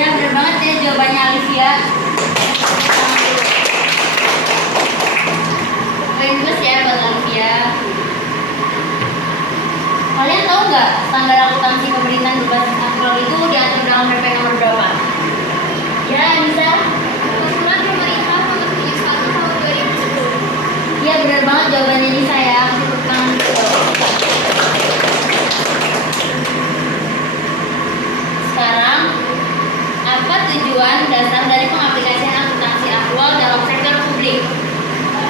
Ya benar banget ya jawabannya Alicia. Poin plus ya buat Alicia. Kalian tahu nggak standar akuntansi pemerintahan berbasis aktual itu diatur dalam PP nomor berapa? Ya bisa. Peraturan Pemerintah Nomor 71 Tahun 2010. Ya benar banget jawabannya Nisa ya. Sekarang apa tujuan dasar dari pengaplikasian akuntansi aktual dalam sektor publik?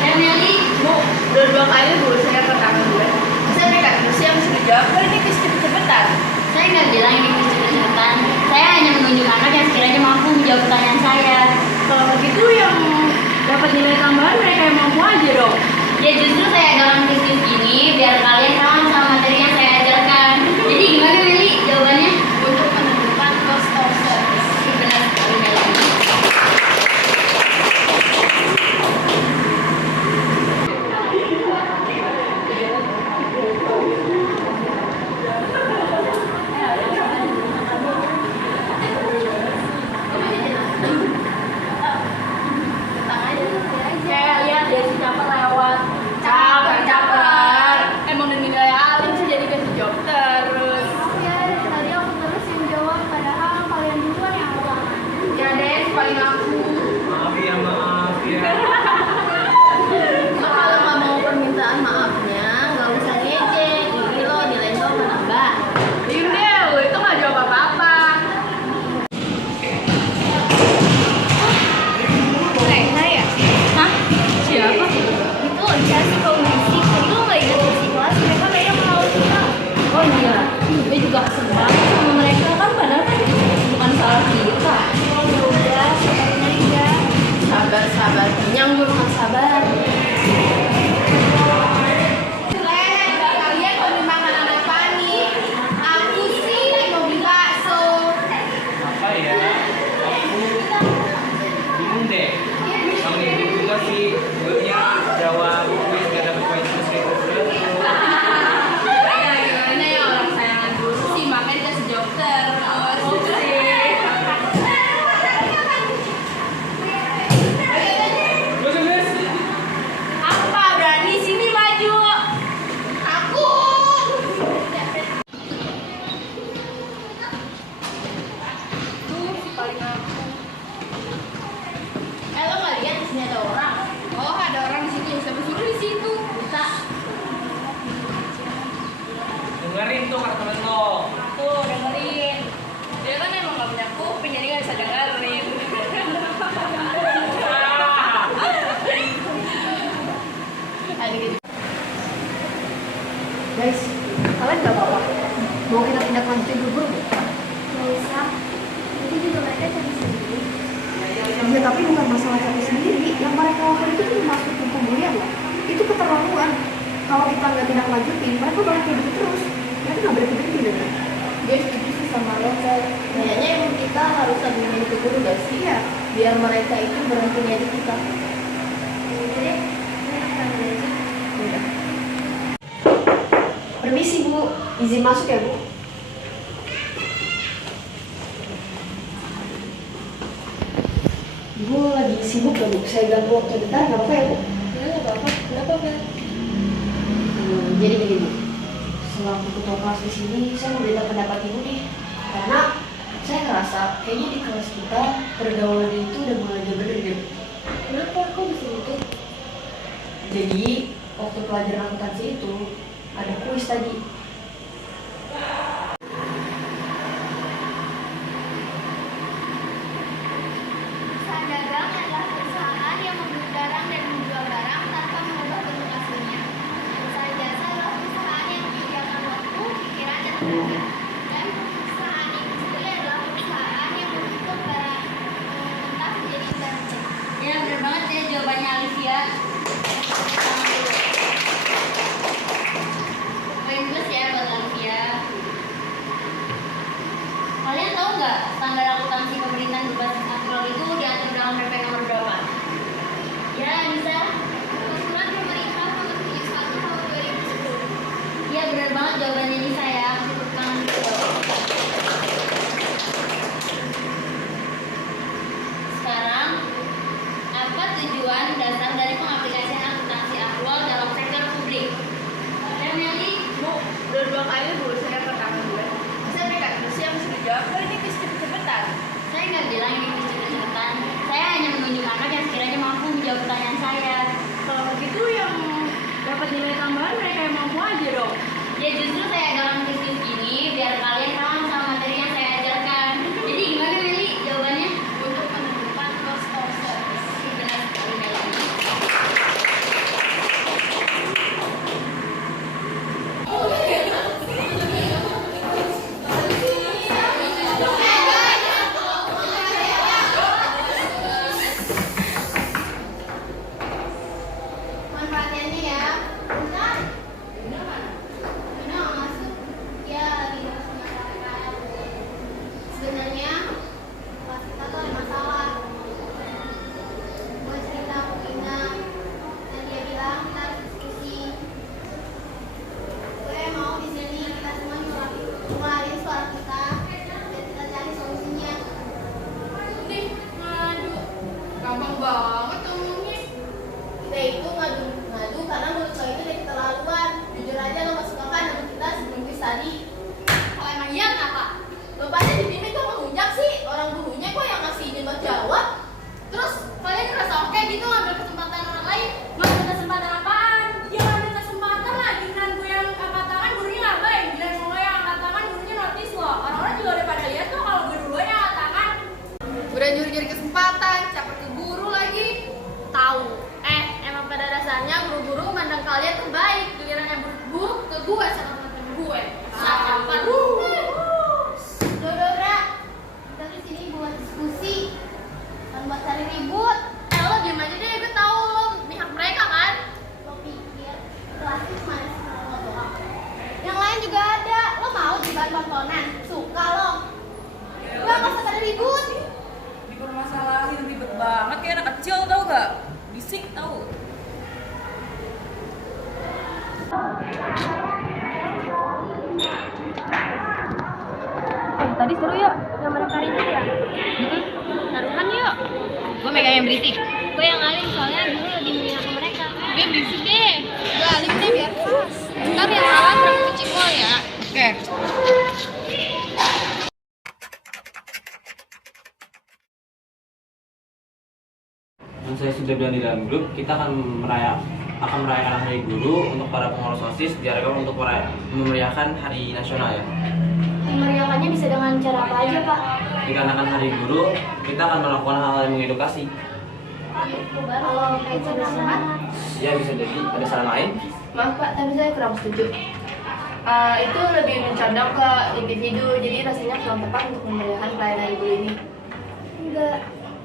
Dan Meli, Bu, dua kali Bu, saya pertama dulu. Saya mereka terus yang bisa dijawab, kan ini cepet-cepetan. saya nggak bilang ini cepet-cepetan. Saya hanya menunjuk anak yang sekiranya mampu menjawab pertanyaan saya. Kalau begitu yang dapat nilai tambahan mereka yang mampu aja dong. Ya justru saya adakan krisis gini biar kalian paham sama materi yang saya ajarkan. Jadi gimana Meli jawabannya? Untuk menentukan cost of service. Benar sekali Meli. Kayak lihat dia si caper lewat. Caper. Emang demi nilai alim sih jadi kasih jawab terus. Ya, dari tadi aku terus yang jawab, padahal kalian duluan yang ulangan. Ya deh, paling aku. Maaf ya. Kalau nggak mau permintaan maafnya, nggak usah ngejek. Ini lo nilai lo menambah. Yundel, itu nggak jawab apa-apa. Saya? Hah? Siapa? Itu jasi komisi. Tadi lo nggak ingat di kelas, mereka kayak mau kita. Oh iya, gue juga kesel banget sama mereka kan padahal kan bukan salah kita. Ya udah, sabarin aja. Sabar, nyambur kan sabar. Kalian mau makanan apa nih? Aku sih mau beli bakso. Apa ya? Aku bingung deh. Sama ibu juga sih. Gurunya jawab kuis gak dapet poin plus itu. Gimana ya orang sayangan guru sih makanya dikasih jawab terus. Apa berani sini maju? Aku. Tuh paling aku. Lo nggak lihat di sini ada orang? Oh ada orang di situ. Siapa suruh di situ? Bisa. Dengerin tuh kata temen lo. Tuh dengerin. Dia kan emang nggak punya kuping jadi nggak bisa dengerin. Ada gitu. Guys, kalian gak apa-apa? Mau kita tindak lanjutin dulu nggak? Nggak usah. Itu juga mereka cari sendiri. Ya tapi bukan masalah cari sendiri. Yang mereka lakukan itu tuh masuk ke pembulian loh. Itu keterlaluan. Kalau kita nggak tindak lanjutin, mereka bakal kayak gitu terus. Mereka nggak berhenti deh. Gue setuju sih sama lo, Sel. Kayaknya emang kita harus sabihin itu dulu gak sih? Iya. Biar mereka itu berhenti ngedit kita. Jadi, mereka aja. Udah. Permisi Bu, izin masuk ya Bu. Bu lagi sibuk ya Bu, saya ganggu waktu bentar, nggak apa-apa ya Bu? Ya nggak apa-apa. Kenapa, Bel? Jadi begini Bu, selaku ketua kelas di sini, saya mau minta pendapat Ibu nih. Karena saya ngerasa kayaknya di kelas kita pergaulan itu udah mulai gak bener deh Bu. Kenapa? Kok bisa gitu? Jadi waktu pelajaran akuntansi itu ada kuis tadi. Perusahaan dagang adalah perusahaan yang membeli barang dan menjual barang tanpa mengubah bentuk aslinya. Perusahaan jasa adalah perusahaan yang menyediakan waktu, pikiran, dan Dan perusahaan itu sendiri adalah perusahaan yang membentuk barang mentah menjadi barang jadi. Ya benar banget ya jawabannya Alicia. Poin plus ya buat Alicia. Kalian tahu nggak standar akuntansi pemerintahan berbasis aktual itu diatur dalam PP nomor berapa? Ya bisa. Peraturan Pemerintah Nomor 71 Tahun 2010. Iya benar banget jawabannya Nisa ya. Tepuk tangan dulu. Sekarang apa tujuan dasar dari pengaplikasian akuntansi aktual dalam sektor publik? Dan Meli, Bu, udah 2 kali Bu saya pertama gue. Saya nekat terus yang mesti dijawab. Kalau ini cepet-cepetan. saya nggak bilang ini cepet-cepetan. Saya hanya menunjuk anak yang sekiranya mampu menjawab pertanyaan saya. Kalau begitu yang dapat nilai tambahan mereka yang mampu aja dong. Ya justru saya adakan kuis ini biar kalian paham sama materi yang saya ajarkan. Jadi gimana Meli jawabannya? Untuk penentuan cost of service. Benar sekali Meli. Mohon perhatiannya ya. Bentar. Benar mana? Benar masuk. Ya lagi masuk masyarakat. Sebenarnya kelas kita tuh ada masalah. Gue cerita ke Gina dan dia bilang kita harus diskusi. Gue mau di sini kita semua ngeluarin suara kita dan kita cari solusinya. Nih, ngadu. Gampang banget ngomongnya. Kita itu ngadu karena menurut lo itu udah keterlaluan. Jujur aja lo masuk akal sama kita sebelum kuis tadi. Kalau emang iya kenapa? Lo pada dibimbing kok menghujat sih? Orang gurunya kok yang ngasih izin buat jawab? Terus kalian ngerasa oke gitu ngambil kesempatan orang lain? Ngambil kesempatan apaan? Ya ngambil kesempatan lah. Giliran gue yang angkat tangan, gurunya ngapain? Giliran gue yang angkat tangan, gurunya notice loh. Orang-orang juga udah pada lihat tuh kalau gue duluan yang angkat tangan. Udah nyuri-nyuri kesempatan, capek ke guru lagi. Tahu? Emang pada dasarnya guru-guru mandang kalian tuh baik. Gilirannya buruk ke gue sama teman-teman gue. Siapa lu? Udah, kita di sini buat diskusi, bukan buat cari ribut. Lo diem aja deh, gue tahu lo pihak mereka kan. Lo pikir kelas itu cuma lo doang? Yang lain juga ada. Lo mau di bahan tontonan? Suka lo? Lo nggak usah pada ribut. Dipermasalahin ribet banget kayak anak kecil tau gak? Bisik tau. Tadi seru ya, yang mereka ribut ya? Taruhan yuk. Gue megang yang berisik. Gue yang alim soalnya dulu lebih memihak ke mereka. Gue berisik deh. Gue alim deh biar pas. Ntar yang salah berapa cipol ya. Oke. Dan saya sudah bilang di dalam grup, kita akan merayakan Hari Guru untuk para pengurus OSIS diadakan untuk memeriahkan Hari Nasional ya. Memeriahkannya bisa dengan cara apa aja, Pak? Dikarenakan Hari Guru, kita akan melakukan hal-hal yang mengedukasi. Kalau kayak cara semangat, Ya bisa jadi, ada saran lain? Maaf Pak, tapi saya kurang setuju. Itu lebih mencondong ke individu, jadi rasanya kurang tepat untuk memeriahkan perayaan Hari Guru ini. enggak.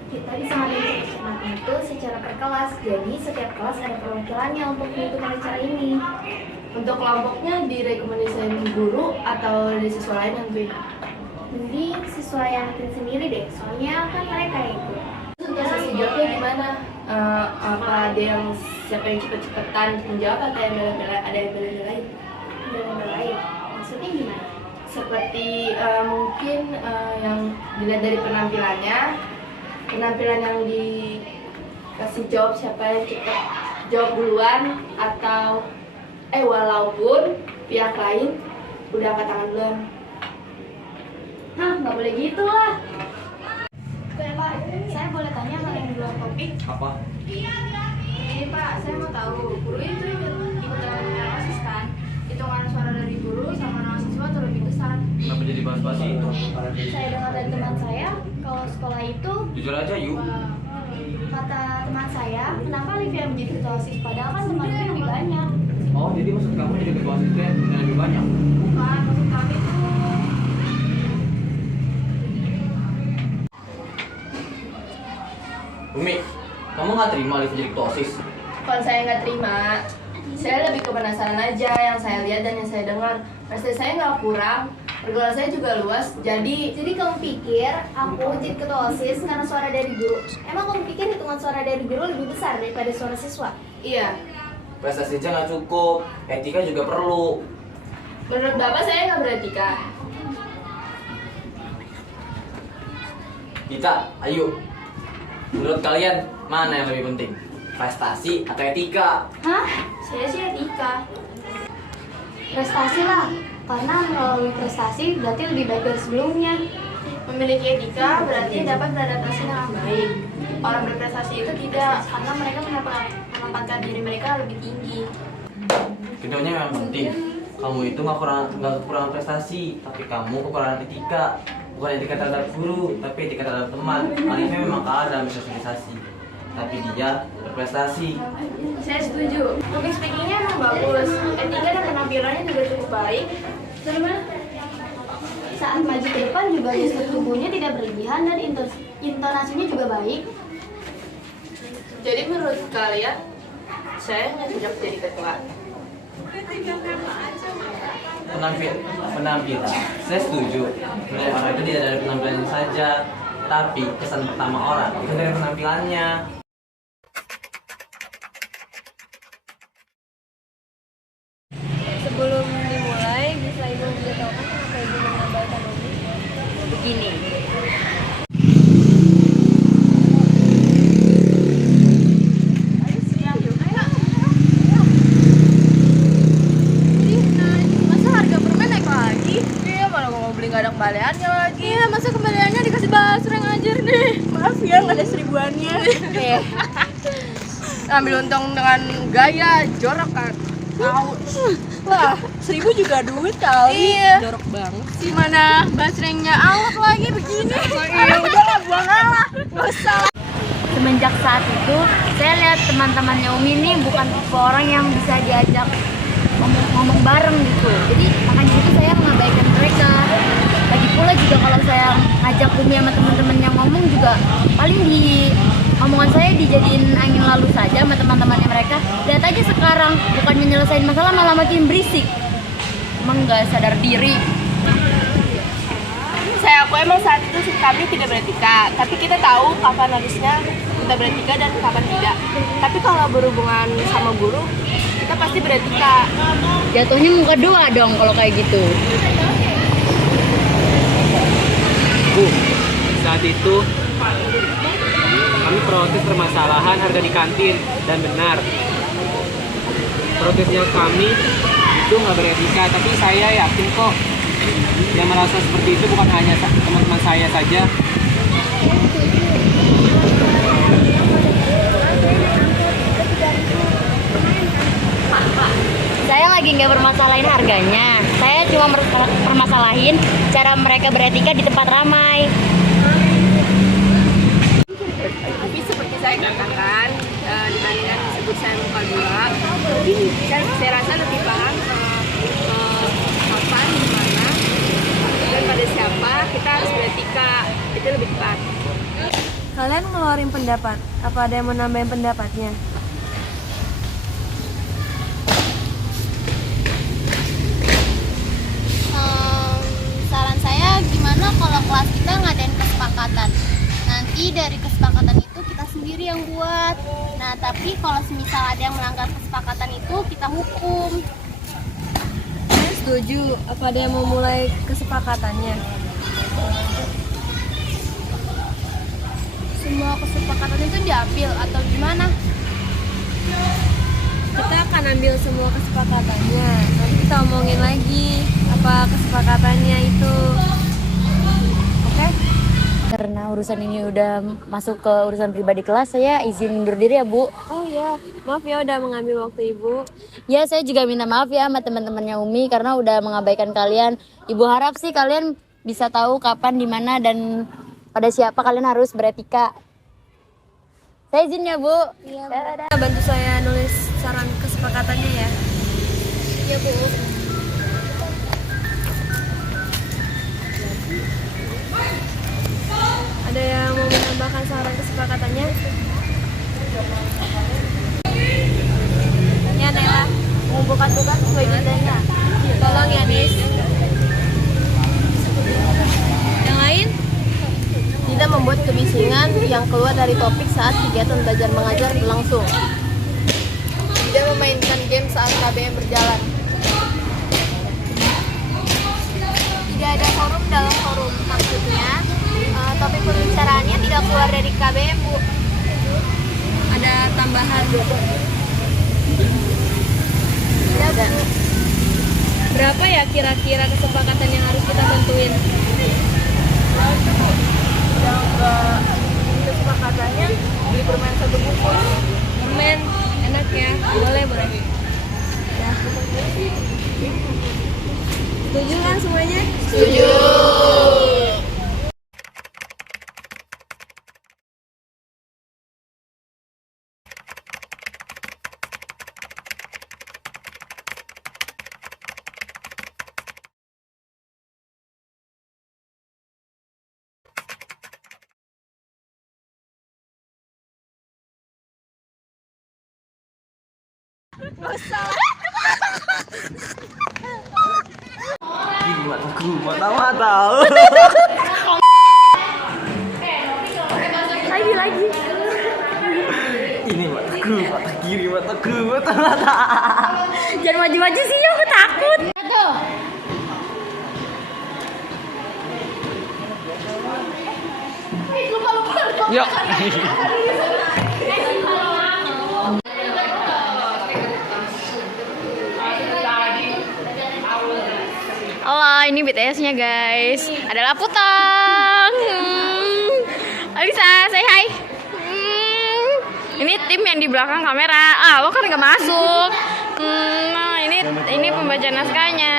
Kita bisa ngadain semangat itu secara per kelas. Jadi setiap kelas ada perwakilannya untuk mengikuti acara ini. Untuk kelompoknya direkomendasikan guru atau dari siswa lain yang tuh. Mending siswa yang bikin sendiri deh, soalnya kan mereka yang ikut. Untuk sesi jawabnya gimana? Apa ada yang siapa yang cepet-cepetan menjawab atau yang ada yang bela-belain? Bela-belain. Maksudnya gimana? Seperti mungkin yang dilihat dari penampilan yang dikasih jawab siapa yang cepet jawab duluan, atau walaupun pihak lain udah angkat tangan duluan. Hah, nggak boleh gitu lah. Pak, saya boleh tanya hal yang di luar topik? Apa? Ini Pak, saya mau tahu, guru itu ikut dalam OSIS kan? Hitungan suara dari guru sama nama siswa tuh lebih besar. Kenapa jadi bahas-bahas itu? Saya dengar dari teman saya, kalau sekolah itu Jujur aja yuk. kata teman saya, kenapa Livia menjadi ketua OSIS padahal kan teman-teman lebih banyak. Oh, jadi maksud kamu jadi ketua OSIS itu yang lebih banyak? Bukan, maksud kami tuh nggak terima Livi jadi ketua OSIS? Kalau saya nggak terima, saya lebih ke penasaran aja yang saya lihat dan yang saya dengar. Prestasi saya nggak kurang, pergaulan saya juga luas. Jadi Kamu pikir aku jadi ketua OSIS karena suara dari guru? Emang kamu pikir hitungan suara dari guru lebih besar daripada suara siswa? iya, Prestasi aja nggak cukup, etika juga perlu. menurut Bapak saya nggak beretika. Kita, ayo. Menurut kalian mana yang lebih penting? Prestasi atau etika? Hah? Saya sih etika. Prestasi lah. Karena melalui prestasi berarti lebih baik dari sebelumnya. Memiliki etika berarti dapat beradaptasi dengan baik. Orang berprestasi itu tidak, karena mereka menempatkan diri mereka lebih tinggi. Keduanya memang penting. Kamu itu nggak kekurangan prestasi, tapi kamu kekurangan etika. Bukan etika terhadap guru, tapi etika terhadap teman. Alifnya memang kalah dalam sosialisasi, tapi dia berprestasi. Saya setuju. Public speakingnya emang bagus. Etika dan penampilannya juga cukup baik. Saat maju ke depan juga gestur tubuhnya tidak berlebihan dan intonasinya juga baik. Jadi menurut kalian, saya nggak cocok jadi ketua. Penampilan, saya setuju. Menilai orang itu tidak dari penampilannya saja, tapi kesan pertama orang itu dari penampilannya. Sebelum dimulai, bisa Ibu memberitahukan kenapa Ibu menambah ekonomi? Begini. Masa harga permen naik lagi? Iya, mana gua mau beli nggak ada kembaliannya lagi. Iya, masa kembaliannya dikasih basreng anjir nih. Maaf ya, nggak ada seribuannya. Ambil untung dengan gaya jorok kan. Wah, 1.000 juga duit kali. Iya. Jorok banget sih. Mana basrengnya awak lagi begini. Iya, udahlah buang alah. Nggak usah. Semenjak saat itu, saya lihat teman-temannya Umi ini bukan tipe orang yang bisa diajak ngomong bareng gitu. Jadi makanya itu saya mengabaikan mereka. Lagi pula juga kalau saya ngajak Umi sama teman-temannya ngomong juga paling di omongan saya dijadiin angin lalu saja sama teman-temannya mereka. Lihat aja sekarang, bukannya nyelesain masalah malah makin berisik. Emang nggak sadar diri. Saya aku emang saat itu kami tidak beretika, tapi kita tahu kapan harusnya kita beretika dan kapan tidak. Tapi kalau berhubungan sama guru, kita pasti beretika. Jatuhnya muka dua dong kalau kayak gitu. Bu, saat itu kami protes permasalahan harga di kantin dan benar. Protesnya kami itu nggak beretika, tapi saya yakin kok yang merasa seperti itu bukan hanya teman-teman saya saja. Saya lagi nggak bermasalahin harganya. Saya cuma permasalahin cara mereka beretika di tempat ramai. Tapi seperti saya katakan, dibandingkan disebut saya muka dua, saya rasa lebih paham kapan, dimana, dan pada siapa kita harus beretika. Itu lebih tepat. Kalian ngeluarin pendapat. Apa ada yang mau nambahin pendapatnya? Saran saya gimana kalau kelas kita ngadain kesepakatan. Nanti dari kesepakatan itu kita sendiri yang buat. Nah, tapi kalau semisal ada yang melanggar kesepakatan itu kita hukum. Saya setuju. Apa ada yang mau mulai kesepakatannya? Semua kesepakatan itu diambil atau gimana? Kita akan ambil semua kesepakatannya. Nanti kita omongin lagi apa kesepakatannya itu. Oke? Karena urusan ini udah masuk ke urusan pribadi kelas, saya izin mundur diri ya, Bu. Oh iya, maaf ya udah mengambil waktu Ibu. Ya, saya juga minta maaf ya sama teman-temannya Umi karena udah mengabaikan kalian. Ibu harap sih kalian bisa tahu kapan, di mana, dan pada siapa kalian harus beretika. Saya izin ya, Bu. Iya, bantu saya nulis saran kesepakatannya ya. Ya, Bu. Ada yang mau menambahkan saran kesepakatannya? yang keluar dari topik saat kegiatan belajar mengajar berlangsung. Tidak memainkan game saat KBM berjalan. Tidak ada forum dalam forum, maksudnya topik pembicaraannya tidak keluar dari KBM, Bu. Ada tambahan. Tidak ada. Berapa ya kira-kira kesepakatan yang harus kita tentuin? Yang kesepakatannya beli permen 1 bungkus. Permen, enak ya? Boleh. Ya. Setuju kan semuanya? Setuju. Ih, mataku, mata. Lagi. Ini mataku, mata kiri, mata. Jangan maju-maju sih, aku takut. Yuk. Halo, ini BTS-nya guys. Adalah Putang. Alisa, say hi. Ini tim yang di belakang kamera. Lo kan nggak masuk. Nah, ini pembaca naskahnya.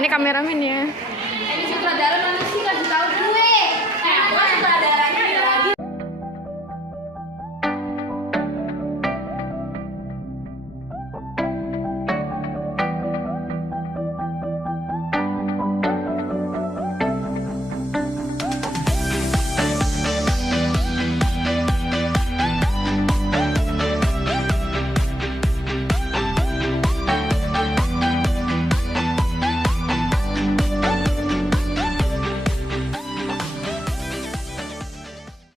Ini kameramennya. Ini sutradara